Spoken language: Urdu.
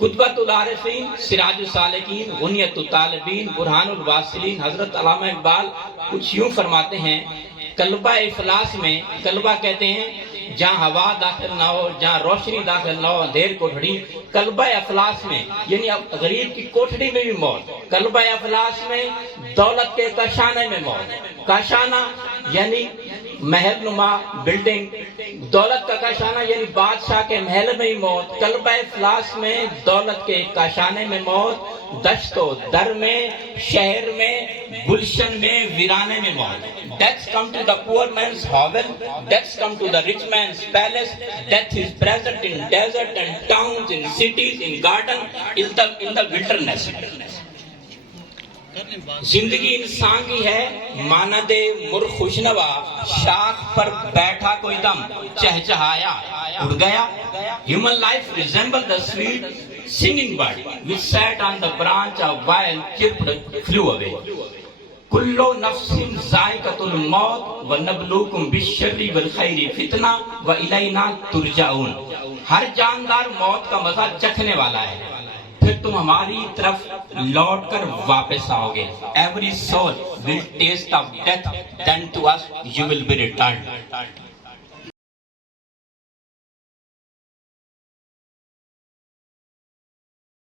قطبۃ العارفین، سراج السالکین، غنیۃ الطالبین، برہان الواصلین، حضرت علامہ اقبال کچھ یوں فرماتے ہیں، قلبہ افلاس میں، قلبہ کہتے ہیں جہاں ہوا داخل نہ ہو، جہاں روشنی داخل نہ ہو، اندھیر کوٹھڑی، قلبہ افلاس میں یعنی غریب کی کوٹھڑی میں بھی موت، قلبہ افلاس میں دولت کے کاشانے میں موت، کاشانہ یعنی محل نما بلڈنگ، دولت کا کاشانہ یعنی بادشاہ کے محل میں ہی موت، قلبہ افلاس میں دولت کے کاشانے میں موت، دشت و در میں، شہر میں، گلشن میں، ویرانے میں موت. Death come to the poor man's hovel, death come to the rich man's palace, death is present in desert and towns, in cities, in garden, in the wilderness. زندگی انسان کی ہے مانند مرغ خوشنوا، شاخ پر بیٹھا کوئی دم چہچہایا اڑ گیا. Human life resembles the sweet singing bird which sat on the branch a while chirped flew away. کلو نفس ذائقۃ الموت ونبلوکم بالشر والخیر فتنہ والینا ترجعون. ہر جاندار موت کا مزہ چکھنے والا ہے، پھر تم ہماری طرف لوٹ کر واپس آؤ گے. Every soul will taste of death, then to us you will be returned.